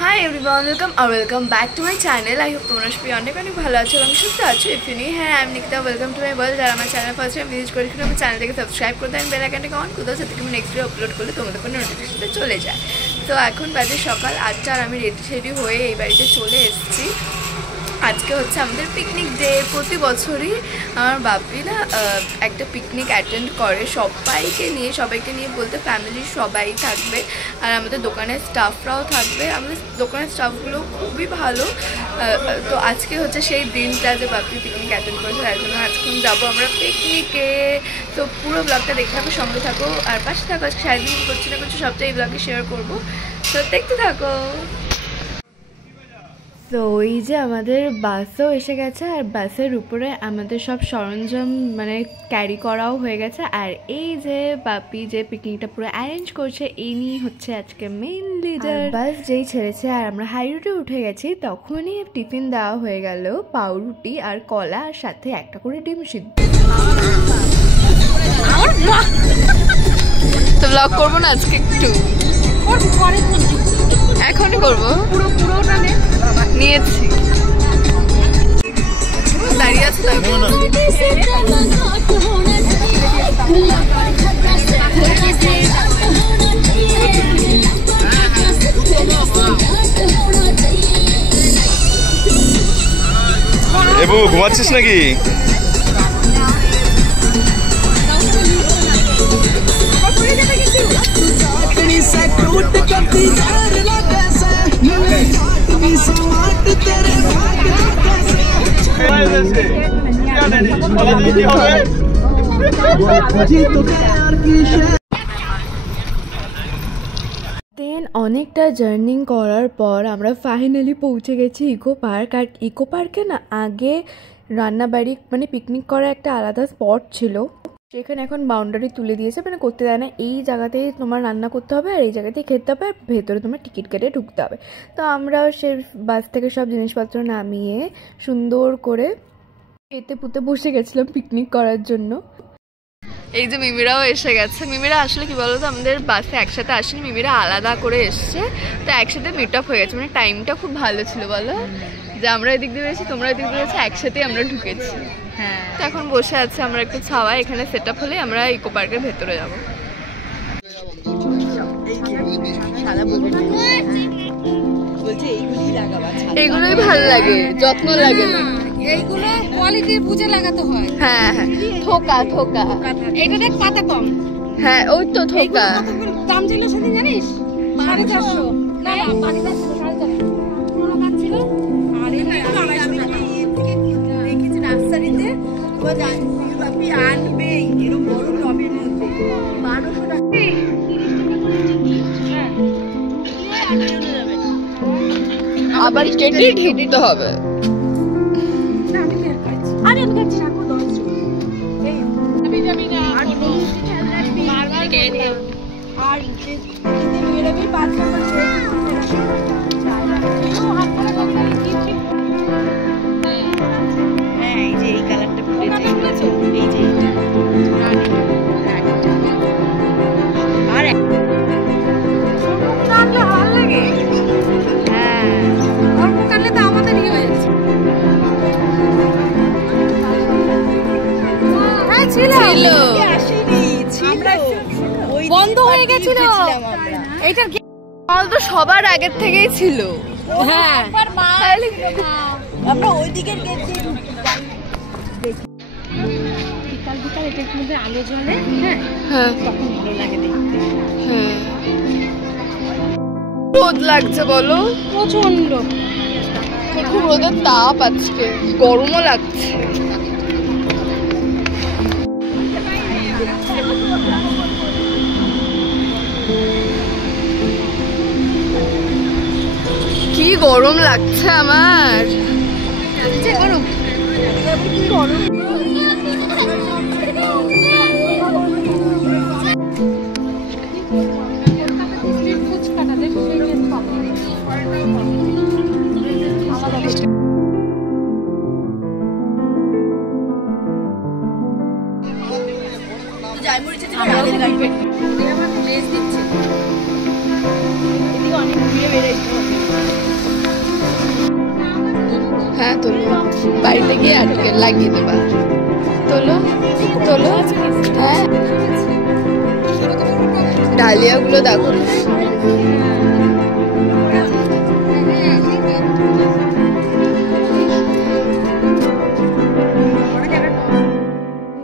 Hi everyone, welcome back to my channel. I hope তোমরা সবাই অনেক ভালো আছো এবং সুস্থ আছো। If you new here, I am Nikita. Welcome to my world. যারা আমার চ্যানেল ফার্স্ট টাইম ভিজিট করে আমার চ্যানেলটাকে সাবস্ক্রাইব করে দেন, বেল আইকনটাকে অন করে দাও যাতে আমি নেক্সট ভিডিও আপলোড করলে তোমাদের ফোনে নোটিফিকেশনটা চলে যায়। তো এখন বাজে সকাল 8টা আর আমি রেডি হয়ে এই বাড়িতে চলে এসেছি। আজকে হচ্ছে আমাদের পিকনিক ডে। প্রতি বছরই আমার বাপি না একটা পিকনিক অ্যাটেন্ড করে সবাইকে নিয়ে বলতে ফ্যামিলির সবাই থাকবে আর আমাদের দোকানের স্টাফরাও থাকবে। আমাদের দোকানের স্টাফগুলো খুবই ভালো। তো আজকে হচ্ছে সেই দিনটা যে বাপি পিকনিক অ্যাটেন্ড করেছে, তার জন্য আজকে যাবো আমরা পিকনিকে। তো পুরো ব্লগটা দেখে থাকো, সঙ্গে থাকো আর পাশে থাকো। আজকে সারাদিন কী করছি না করছি সবটাই এই ব্লগে শেয়ার করবো, তো দেখতে থাকো। তো এই যে আমাদের বাসও এসে গেছে আর বাসের উপরে আমাদের সব সরঞ্জাম মানে ক্যারি করাও হয়ে গেছে। আর এই যে বাপি যে পিকনিকটা পুরো অ্যারেঞ্জ করছে ইনি হচ্ছে আজকে মেইন লিডার। বাস যেই ছেড়েছে আর আমরা হাই রুটে উঠে গেছি তখনই টিফিন দেওয়া হয়ে গেল, পাউরুটি আর কলা আর সাথে একটা করে ডিম সিদ্ধ। তো ব্লগ করবো না আজকে, একটু এখনই করবো, পুরোটা নিয়েছি দাঁড়িয়ে আছে। এবু ঘুমাচ্ছিস নাকি? দেন অনেকটা জার্নি করার পর আমরা ফাইনালি পৌঁছে গেছি ইকো পার্ক। আর ইকো পার্কে না আগে রান্নাবাড়ি মানে পিকনিক করার একটা আলাদা স্পট ছিল, সেখানে এখন বাউন্ডারি তুলে দিয়েছে, মানে করতে দেয় না। এই জায়গাতেই তোমার রান্না করতে হবে আর এই জায়গাতেই খেতে হবে আর ভেতরে তোমার টিকিট কেটে ঢুকতে হবে। তো আমরাও সে বাস থেকে সব জিনিসপত্র নামিয়ে সুন্দর করে এতে পুঁতে বসে গেছিলাম পিকনিক করার জন্য। এই যে মিমিরাও এসে গেছে। মিমিরা আসলে কি বলতো আমাদের বাসে একসাথে আসেনি, মিমিরা আলাদা করে এসছে, তো একসাথে মিট আপ হয়ে গেছে। মানে টাইমটা খুব ভালো ছিল বলো, যে আমরা এদিক দিয়ে গেছি তোমরা এদিক দিয়ে গেছি, একসাথেই আমরা ঢুকেছি। হ্যাঁ, তো এখন বসে আছে আমরা একটু ছাওয়া, এখানে সেট আপ হলে আমরা ইকো পার্কের ভেতরে যাবো। এইগুলোই ভালো লাগে, যত্ন লাগে না, এইগুলো কোয়ালিটি বুঝে লাগাতে হয়। হ্যাঁ হ্যাঁ, থোকা এটা দেখ পাতা কম। হ্যাঁ ওই তো থোকা। দাম ছিল সেদিন জানিস 450। না পানি দাম ছিল 450 পুরো কাজ ছিল। আর এই থেকে দেখেছি নার্সারিতে তো জানি বাপি আনবে এরকম বড় টবের মধ্যে 1200 টাকা। আবার কেটে ঢেকে হবে। আরে আমি কাছে রাখো 10 এই আমি যাবি না আর বারবার কেটে আর যদি মেরে भी 5 নম্বর ছে ও হাত করে বলতে কি ঠিক। হ্যাঁ এই যে এই কালারটা পুরেছে, এই যে এইটা আর সবুজ কাটলে ভালো লাগে। হ্যাঁ অল্প কাটলে তো আমাদেরই হয়েছে। ছিল বন্ধ হয়ে গেছিল, এইটার কল তো সবার আগের থেকেই ছিল। হ্যাঁ আমরা ওই দিকের গেছি বিকাল এটার মধ্যে আলো জ্বলে। হ্যাঁ তখন ভালো লাগে দেখতে। হ্যাঁ রোদ লাগছে বলো, প্রচন্ড খুব রোদের তাপ, আজকে গরমও লাগছে। কি গরম লাগছে আমার, গরম কি গরম। ফুচকাটা দেখো ড্রেস দিচ্ছে, এদিকে অনেক ঘুরে বেড়াইতে হবে। বাড়িতে গিয়ে আজকে লাগিয়ে দেবা। তোলো তোলো। হ্যাঁ ডালিয়াগুলো দেখো।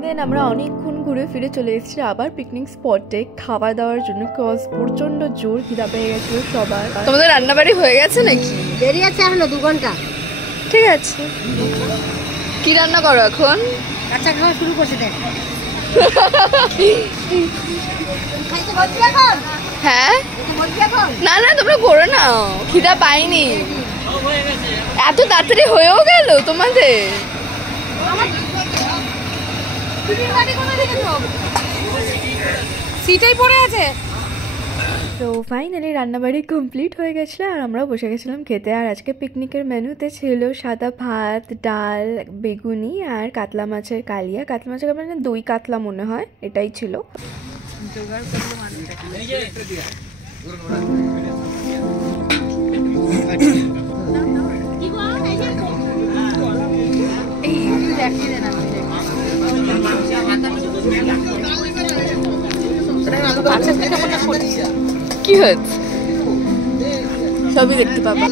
দেন আমরা অনেকক্ষণ ঘুরে ফিরে চলে এসেছি আবার পিকনিক স্পটে খাওয়া দাওয়ার জন্য। কজ প্রচন্ড জোর খিদা পেয়ে গেছিল সবার। তোমাদের রান্নাবাড়ি হয়ে গেছে নাকি? দেরি আছে এখনো 2 ঘন্টা। ঠিক আছে, কি রান্না করো এখন? কাঁচা খাওয়া শুরু করছে দেখ। হ্যাঁ না না তোমরা করো না, খিদা পাইনি। এত তাড়াতাড়ি হয়েও গেল তোমাদের? সিটাই পড়ে আছে। তো ফাইনালি রান্নাবাড়ি কমপ্লিট হয়ে গেছিলো আর আমরাও বসে গেছিলাম খেতে। আর আজকে পিকনিকের মেনুতে ছিল সাদা ভাত, ডাল, বেগুনি আর কাতলা মাছের কালিয়া। কাতলা মাছের মানে দই কাতলা মনে হয়, এটাই ছিল। কি হয়েছে সবই দেখতে পাবো।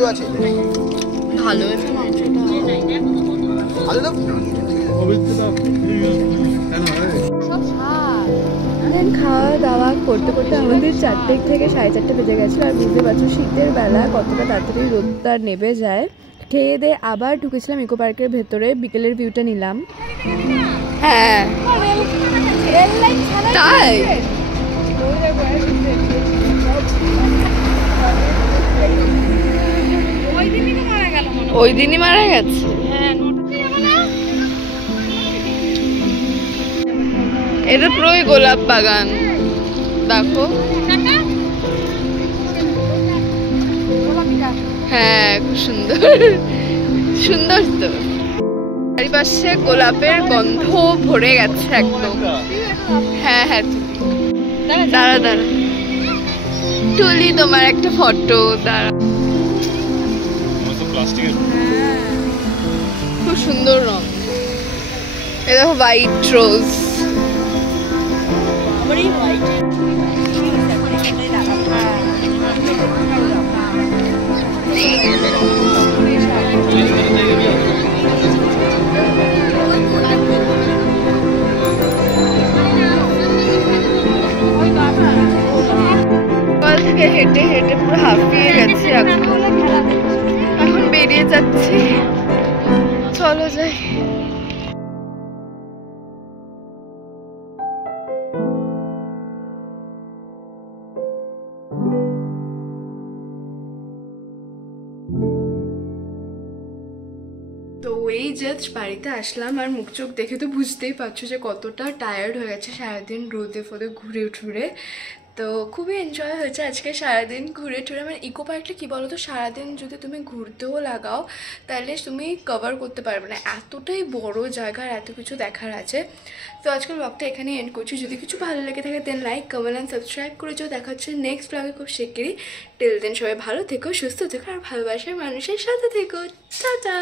ভালো খাওয়া দাওয়া করতে করতে আমাদের 4টে থেকে 4:30 বেজে গেছিলো। আর বুঝতে পারছো শীতের বেলা কতটা তাড়াতাড়ি রোদটা নেমে যায়। খেয়ে দিয়ে আবার ঢুকেছিলাম ইকো পার্কের ভেতরে, বিকেলের ভিউটা নিলাম। হ্যাঁ তাই ওই দিনই মারা গেছে। এটা পুরোই গোলাপ বাগান দেখো। হ্যাঁ খুব সুন্দর সুন্দর তো। চারিপাশে গোলাপের গন্ধ ভরে গেছে একদম। হ্যাঁ হ্যাঁ দাঁড়া দাঁড়া তুলি তোমার একটা ফটো। দাঁড়া খুব সুন্দর রং। এ দেখো হোয়াইট রোজ। হেঁটে হেঁটে পুরো হাঁপিয়ে গেছে, এখন বেরিয়ে যাচ্ছি। চলো যাই। তো এই জাস্ট বাড়িতে আসলাম আর মুখ চোখ দেখে তো বুঝতেই পারছো যে কতটা টায়ার্ড হয়ে গেছে সারাদিন রোদে ফোদে ঘুরে ঘুরে। তো খুবই এনজয় হয়েছে আজকে সারাদিন ঘুরে টুরে। মানে ইকো পার্কটা কী বলো তো, সারাদিন যদি তুমি ঘুরতেও লাগাও তাহলে তুমি কভার করতে পারবে না, এতটাই বড় জায়গা আর এত কিছু দেখার আছে। তো আজকের ব্লগটা এখানে এন্ড করছি। যদি কিছু ভালো লেগে থাকে দেন লাইক কমেন্ট অ্যান্ড সাবস্ক্রাইব করে যাও। দেখা হচ্ছে নেক্সট ব্লগে খুব শিগগিরই। টিল দেন সবাই ভালো থেকো, সুস্থ থেকো আর ভালোবাসার মানুষের সাথে থেকো। টাটা।